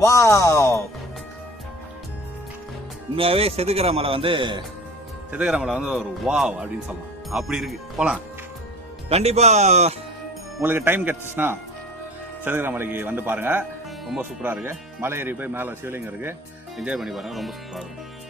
Wow, உண்மையாவே செதுக்கிற மலை வந்து ஒரு வாவ் அப்படின்னு சொல்லலாம். அப்படி இருக்கு. போலாம். கண்டிப்பா உங்களுக்கு டைம் கிடைச்சிச்சுன்னா செதுக்கிற மலைக்கு வந்து பாருங்க. ரொம்ப சூப்பரா இருக்கு. மலை ஏறி போய் மேல சிவலிங்கம் இருக்கு. என்ஜாய் பண்ணி பாருங்க. ரொம்ப சூப்பரா இருக்கும்.